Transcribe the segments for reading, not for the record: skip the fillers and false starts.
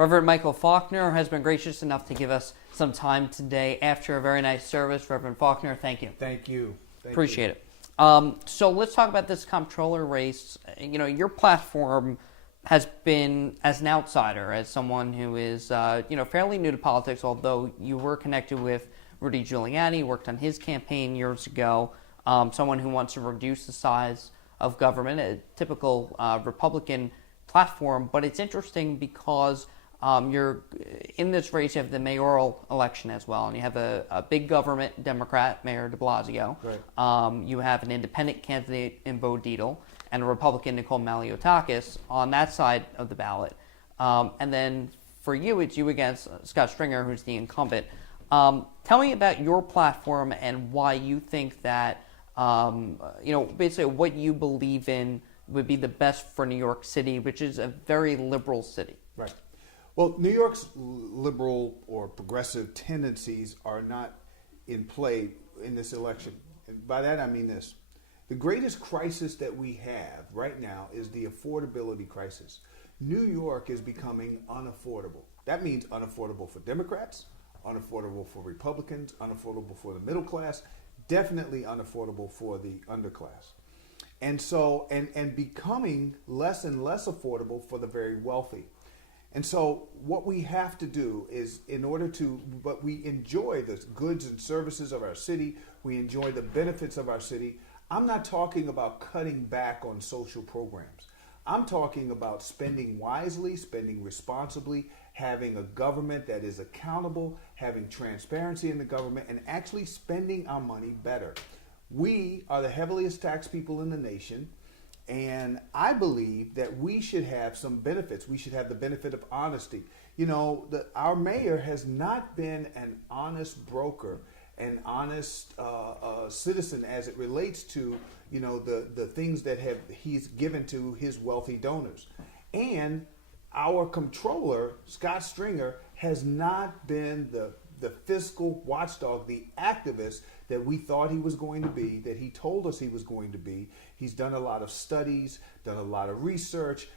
Reverend Michael Faulkner has been gracious enough to give us some time today after a very nice service. Reverend Faulkner, thank you. Thank you. Appreciate it. So let's talk about this comptroller race. You know, your platform has been, as an outsider, as someone who is, fairly new to politics, although you were connected with Rudy Giuliani, worked on his campaign years ago, someone who wants to reduce the size of government, a typical Republican platform. But it's interesting because you're in this race. You have the mayoral election as well, and you have a big government Democrat, Mayor de Blasio. Right. You have an independent candidate in Bo Dietl and a Republican, Nicole Maliotakis, on that side of the ballot. And then for you, it's you against Scott Stringer, who's the incumbent. Tell me about your platform and why you think that, basically what you believe in would be the best for New York City, which is a very liberal city. Right. Well, New York's liberal or progressive tendencies are not in play in this election. And by that I mean this. The greatest crisis that we have right now is the affordability crisis. New York is becoming unaffordable. That means unaffordable for Democrats, unaffordable for Republicans, unaffordable for the middle class, definitely unaffordable for the underclass. And so, and becoming less and less affordable for the very wealthy. And so what we have to do is, but we enjoy the goods and services of our city, we enjoy the benefits of our city. I'm not talking about cutting back on social programs. I'm talking about spending wisely, spending responsibly, having a government that is accountable, having transparency in the government, and actually spending our money better. We are the heaviest taxed people in the nation, and I believe that we should have some benefits. We should have the benefit of honesty. You know, our mayor has not been an honest broker, an honest citizen as it relates to, the things that he's given to his wealthy donors. And our comptroller, Scott Stringer, has not been the fiscal watchdog, the activist that we thought he was going to be, that he told us he was going to be. He's done a lot of studies, done a lot of research,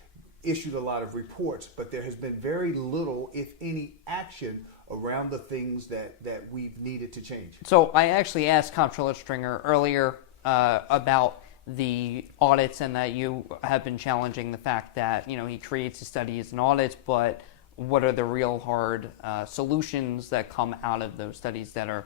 issued a lot of reports, but there has been very little, if any, action around the things that we've needed to change. So I actually asked Comptroller Stringer earlier about the audits, and that you have been challenging the fact that, he creates the studies and audits, but what are the real hard solutions that come out of those studies that are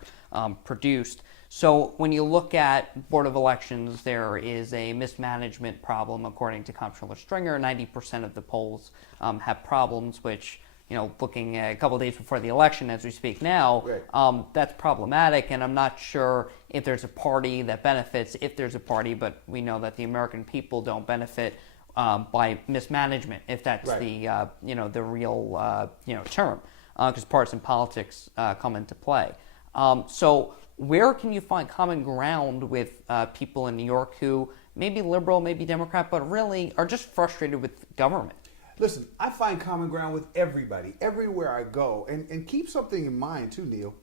produced. So when you look at Board of Elections, there is a mismanagement problem, according to Comptroller Stringer. 90% of the polls have problems, which, looking at a couple of days before the election as we speak now, right. That's problematic. And I'm not sure if there's a party that benefits, if there's a party, but we know that the American people don't benefit by mismanagement, if that's right. the real term, because partisan politics come into play. So where can you find common ground with people in New York who may be liberal, maybe Democrat, but really are just frustrated with government? Listen, I find common ground with everybody, everywhere I go. And keep something in mind too, Neil.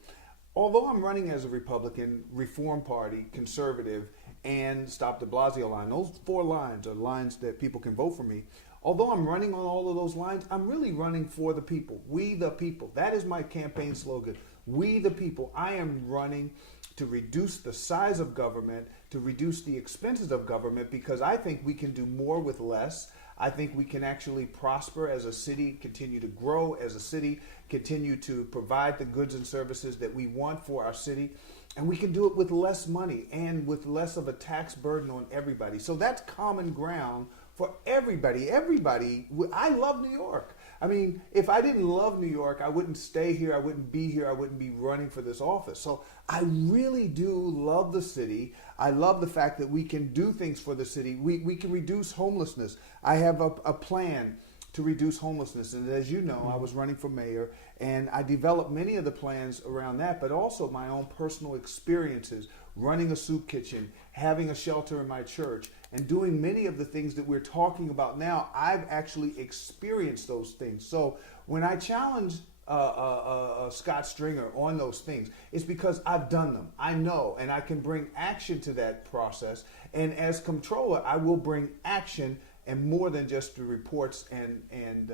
Although I'm running as a Republican, Reform Party, conservative, and Stop de Blasio line, those 4 lines are lines that people can vote for me. Although I'm running on all of those lines, I'm really running for the people. We the people. That is my campaign slogan. We the people. I am running to reduce the size of government, to reduce the expenses of government, because I think we can do more with less. I think we can actually prosper as a city, continue to grow as a city, continue to provide the goods and services that we want for our city. And we can do it with less money and with less of a tax burden on everybody. So that's common ground for everybody. Everybody. I love New York. I mean, if I didn't love New York, I wouldn't stay here. I wouldn't be here. I wouldn't be running for this office. So I really do love the city. I love the fact that we can do things for the city. We can reduce homelessness. I have a plan to reduce homelessness. And as you know, I was running for mayor, and I developed many of the plans around that, but also my own personal experiences, running a soup kitchen, having a shelter in my church, and doing many of the things that we're talking about now. I've actually experienced those things. So when I challenge Scott Stringer on those things, it's because I've done them. I know, and I can bring action to that process. And as comptroller, I will bring action, and more than just the reports and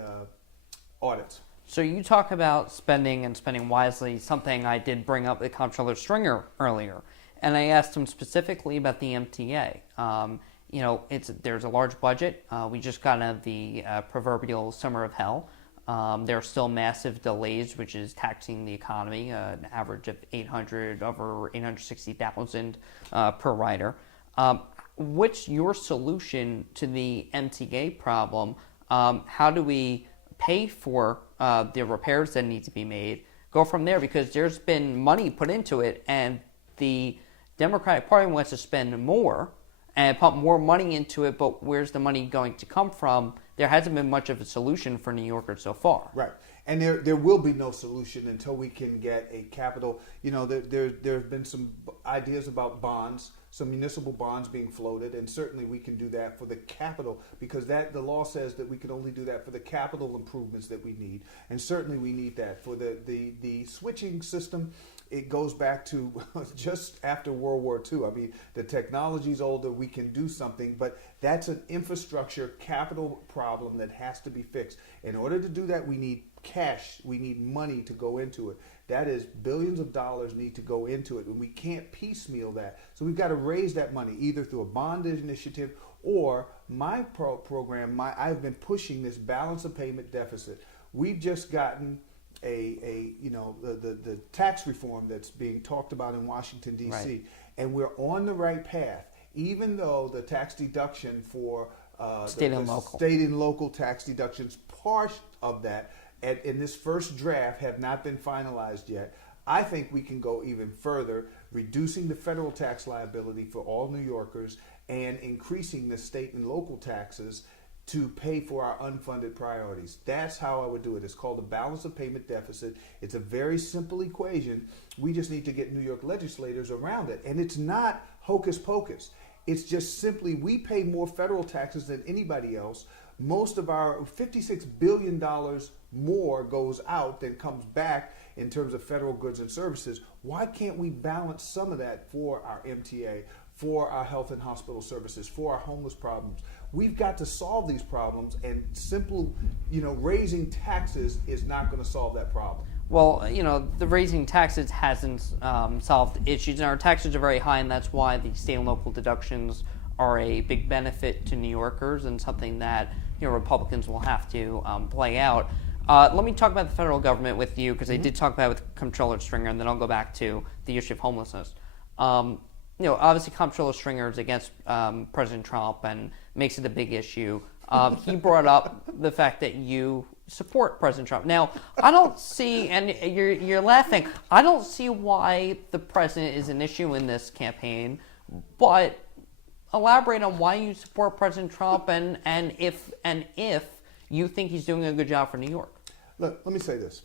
audits. So you talk about spending and spending wisely, something I did bring up with Comptroller Stringer earlier, and I asked him specifically about the MTA. There's a large budget. We just got out of the proverbial summer of hell. There are still massive delays, which is taxing the economy, an average of over 860,000 per rider. What's your solution to the MTA problem? How do we pay for the repairs that need to be made? Go from there, because there's been money put into it, and the Democratic Party wants to spend more and pump more money into it, but where's the money going to come from? There hasn't been much of a solution for New Yorkers so far. Right. And there will be no solution until we can get a capital. There have been some ideas about bonds, some municipal bonds being floated, and certainly we can do that for the capital, because the law says that we can only do that for the capital improvements that we need. And certainly we need that for the switching system. It goes back to just after World War II. I mean, the technology's older, we can do something, but that's an infrastructure capital problem that has to be fixed. In order to do that, we need cash, we need money to go into it. That is, billions of dollars need to go into it, and we can't piecemeal that. So we've got to raise that money either through a bond initiative or my program. I've been pushing this balance of payment deficit. We've just gotten the tax reform that's being talked about in Washington, D.C., right. And we're on the right path, even though the tax deduction for state and local tax deductions, part of that in this first draft have not been finalized yet. I think we can go even further, reducing the federal tax liability for all New Yorkers and increasing the state and local taxes to pay for our unfunded priorities. That's how I would do it. It's called the balance of payment deficit. It's a very simple equation. We just need to get New York legislators around it. And it's not hocus pocus. It's just simply we pay more federal taxes than anybody else. Most of our $56 billion more goes out than comes back in terms of federal goods and services. Why can't we balance some of that for our MTA, for our health and hospital services, for our homeless problems? We've got to solve these problems, and simple, raising taxes is not going to solve that problem. Well, the raising taxes hasn't solved issues, and our taxes are very high, and that's why the state and local deductions are a big benefit to New Yorkers and something that Republicans will have to play out. Let me talk about the federal government with you, because I did talk about it with Comptroller Stringer, and then I'll go back to the issue of homelessness. Obviously Comptroller Stringer is against President Trump and makes it a big issue. He brought up the fact that you support President Trump. Now, I don't see, and you're laughing, I don't see why the president is an issue in this campaign, but elaborate on why you support President Trump and if you think he's doing a good job for New York. Look, let me say this.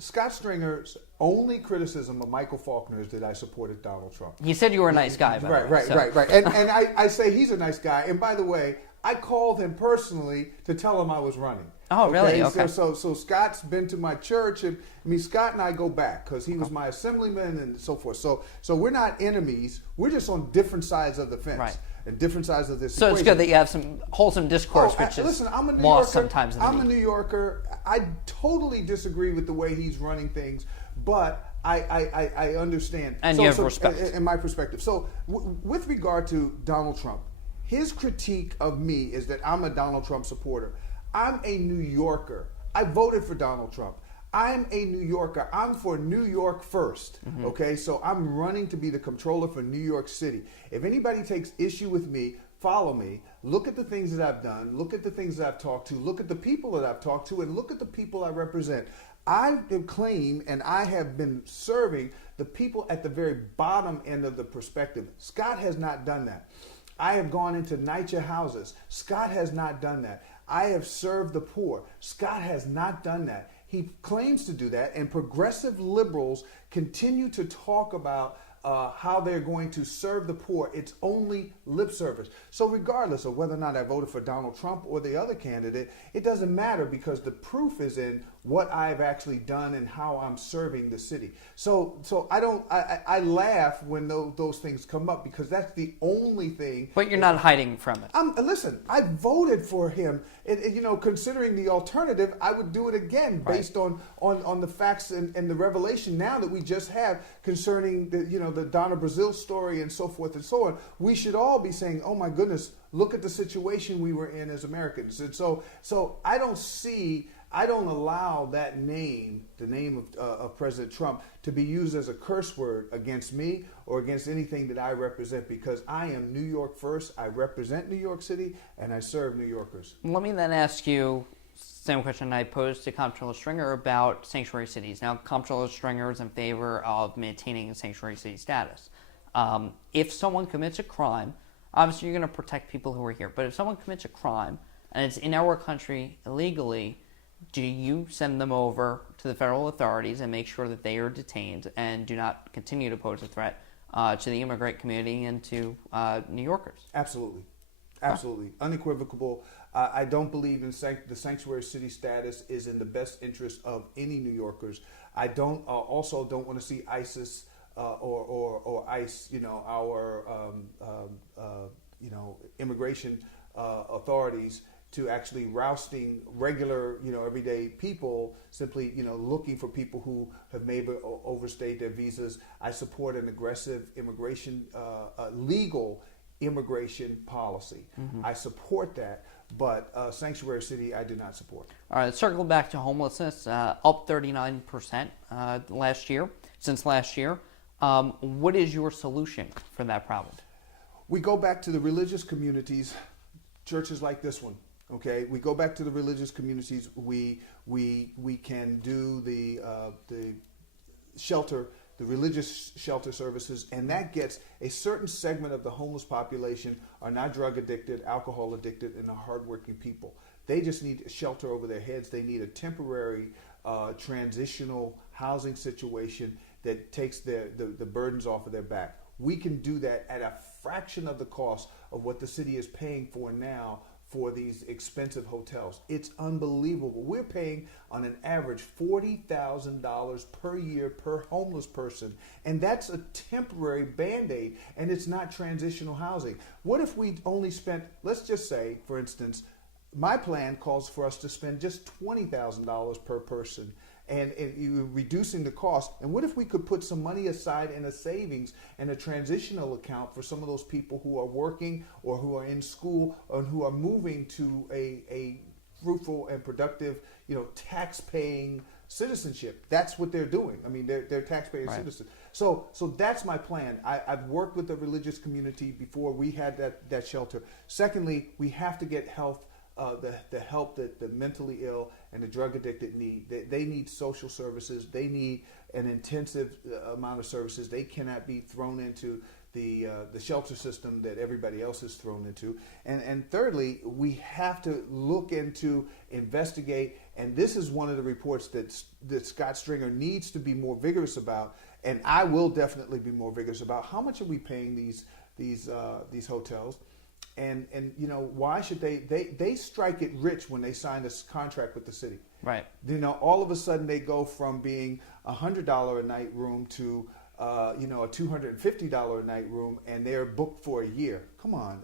Scott Stringer's only criticism of Michael Faulkner is that I supported Donald Trump. He said you were a nice guy. Right. And I say he's a nice guy. And by the way, I called him personally to tell him I was running. Oh, really? Okay. So Scott's been to my church, and Scott and I go back because he was my assemblyman and so forth. So we're not enemies. We're just on different sides of the fence. Right. And different sides of this equation. It's good that you have some wholesome discourse, which is lost sometimes in the I'm a New Yorker. I totally disagree with the way he's running things, but I understand. And you have respect. In my perspective. So with regard to Donald Trump, his critique of me is that I'm a Donald Trump supporter. I'm a New Yorker. I voted for Donald Trump. I'm a New Yorker. I'm for New York first, okay? So I'm running to be the comptroller for New York City. If anybody takes issue with me, follow me. Look at the things that I've done. Look at the things that I've talked to. Look at the people that I've talked to, and look at the people I represent. I claim, and I have been serving the people at the very bottom end of the perspective. Scott has not done that. I have gone into NYCHA houses. Scott has not done that. I have served the poor. Scott has not done that. He claims to do that, and progressive liberals continue to talk about how they're going to serve the poor. It's only lip service. So regardless of whether or not I voted for Donald Trump or the other candidate, it doesn't matter because the proof is in what I've actually done and how I'm serving the city. So I laugh when those things come up because that's the only thing. But you're not hiding from it. Listen, I voted for him. Considering the alternative, I would do it again based on the facts and the revelation now that we just have concerning the Donna Brazil story and so forth and so on. We should all be saying, oh my goodness, look at the situation we were in as Americans. And so I don't allow that name, the name of President Trump, to be used as a curse word against me or against anything that I represent because I am New York first. I represent New York City and I serve New Yorkers. Let me then ask you the same question I posed to Comptroller Stringer about sanctuary cities. Now, Comptroller Stringer is in favor of maintaining a sanctuary city status. If someone commits a crime, obviously you're going to protect people who are here, but if someone commits a crime and it's in our country illegally, do you send them over to the federal authorities and make sure that they are detained and do not continue to pose a threat to the immigrant community and to New Yorkers? Absolutely. Absolutely. Unequivocal. I don't believe in the sanctuary city status is in the best interest of any New Yorkers. I also don't want to see ISIS or ICE, our immigration authorities to actually rousting regular, everyday people, simply, looking for people who have maybe overstayed their visas. I support an aggressive immigration, legal immigration policy. Mm-hmm. I support that, but sanctuary city, I do not support. All right, circle back to homelessness, up 39% since last year. What is your solution for that problem? We go back to the religious communities, churches like this one. Okay, we go back to the religious communities. We can do the shelter, the religious shelter services, and that gets a certain segment of the homeless population are not drug addicted, alcohol addicted, and are hardworking people. They just need shelter over their heads. They need a temporary transitional housing situation that takes the burdens off of their back. We can do that at a fraction of the cost of what the city is paying for now for these expensive hotels. It's unbelievable. We're paying on an average $40,000 per year per homeless person, and that's a temporary Band-Aid, and it's not transitional housing. What if we only spent, let's just say, for instance, my plan calls for us to spend just $20,000 per person and reducing the cost. And what if we could put some money aside in a savings and a transitional account for some of those people who are working or who are in school or who are moving to a fruitful and productive, tax-paying citizenship? That's what they're doing. I mean, they're taxpaying citizens. So that's my plan. I've worked with the religious community before we had that shelter. Secondly, we have to get the help that the mentally ill and the drug addicted need. They need social services. They need an intensive amount of services. They cannot be thrown into the shelter system that everybody else is thrown into. And thirdly, we have to look into, investigate, and this is one of the reports that Scott Stringer needs to be more vigorous about, and I will definitely be more vigorous about. How much are we paying these hotels? And why should they strike it rich when they sign this contract with the city? Right. All of a sudden they go from being $100 a night room to a $250 a night room, and they're booked for a year. Come on,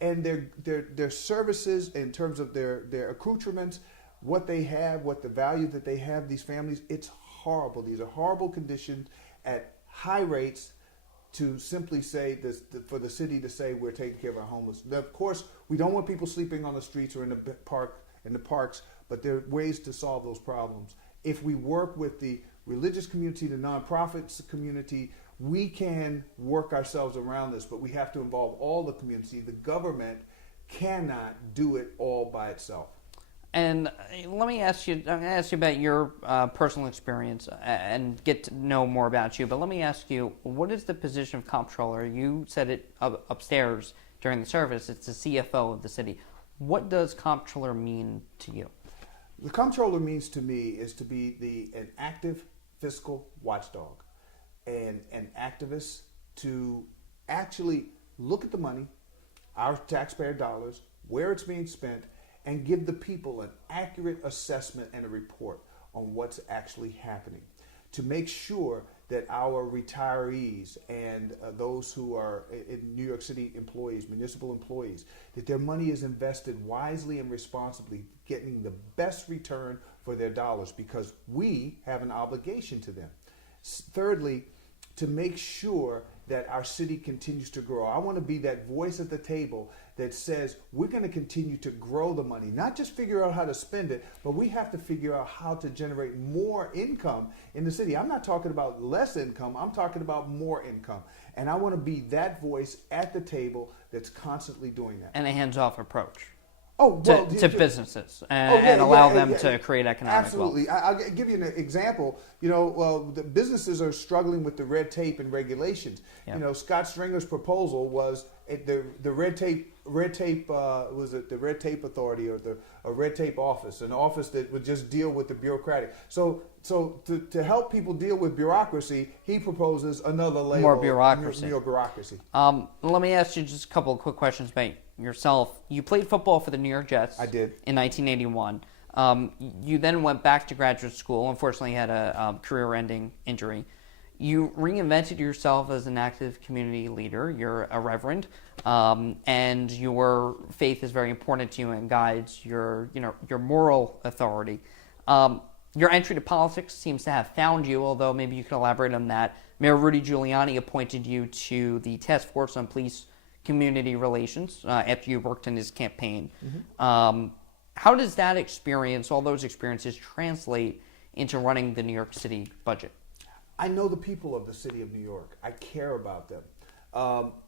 their services in terms of their accoutrements, what they have, what the value that they have, these families, it's horrible. These are horrible conditions at high rates. To simply say this, for the city to say we're taking care of our homeless. Now, of course, we don't want people sleeping on the streets or in the parks, but there are ways to solve those problems. If we work with the religious community, the nonprofits community, we can work ourselves around this, but we have to involve all the community. The government cannot do it all by itself. And let me ask you, I'm going to ask you about your personal experience and get to know more about you, but let me ask you, what is the position of comptroller? You said it upstairs during the service. It's the CFO of the city. What does comptroller mean to you? The comptroller means to me is to be an active fiscal watchdog. and activists to actually look at the money, our taxpayer dollars, where it's being spent, and give the people an accurate assessment and a report on what's actually happening, to make sure that our retirees and those who are in New York City employees, municipal employees, that their money is invested wisely and responsibly, getting the best return for their dollars, because we have an obligation to them. Thirdly, to make sure that our city continues to grow. I want to be that voice at the table that says we're going to continue to grow the money, not just figure out how to spend it, but we have to figure out how to generate more income in the city. I'm not talking about less income, I'm talking about more income. And I want to be that voice at the table that's constantly doing that. And a hands-off approach. Oh, well, to businesses and allow them to create economic absolutely. wealth. I'll give you an example. You know, well, the businesses are struggling with the red tape and regulations. Yeah. You know, Scott Stringer's proposal was the red tape was it the Red Tape Authority or a red tape office, an office that would just deal with the bureaucratic. So to help people deal with bureaucracy, he proposes another label. More bureaucracy. More bureaucracy. Let me ask you just a couple of quick questions about yourself. You played football for the New York Jets. I did. In 1981. You then went back to graduate school. Unfortunately, you had a career-ending injury. You reinvented yourself as an active community leader. You're a reverend, and your faith is very important to you and guides your moral authority. Your entry to politics seems to have found you, although maybe you could elaborate on that. Mayor Rudy Giuliani appointed you to the Task Force on Police Community Relations after you worked in his campaign. Mm-hmm. How does that experience, all those experiences, translate into running the New York City budget? I know the people of the city of New York. I care about them.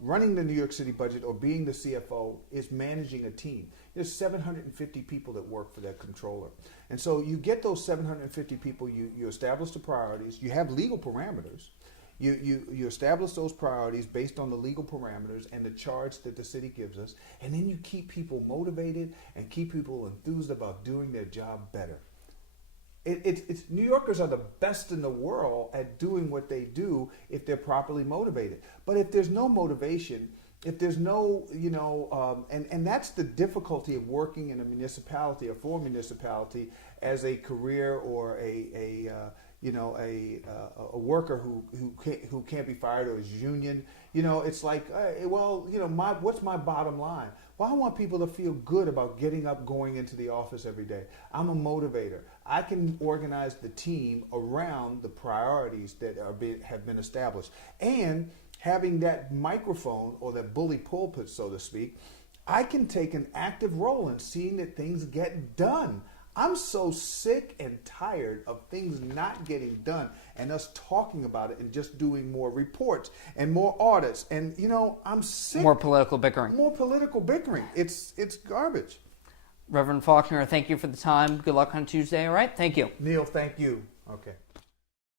Running the New York City budget or being the CFO is managing a team. There's 750 people that work for that controller. And so you get those 750 people, you establish the priorities, you have legal parameters. You establish those priorities based on the legal parameters and the charge that the city gives us, and then you keep people motivated and keep people enthused about doing their job better. It's New Yorkers are the best in the world at doing what they do if they're properly motivated. But if there's no motivation, if there's no, and that's the difficulty of working in a municipality or for a municipality as a career or a worker who can't be fired or is union. It's like, what's my bottom line? Well, I want people to feel good about getting up, going into the office every day. I'm a motivator. I can organize the team around the priorities that have been established. And having that microphone or that bully pulpit, so to speak, I can take an active role in seeing that things get done. I'm so sick and tired of things not getting done and us talking about it and just doing more reports and more audits. And, I'm sick. More political bickering. More political bickering. It's garbage. Reverend Faulkner, thank you for the time. Good luck on Tuesday, all right? Thank you. Neil, thank you. Okay.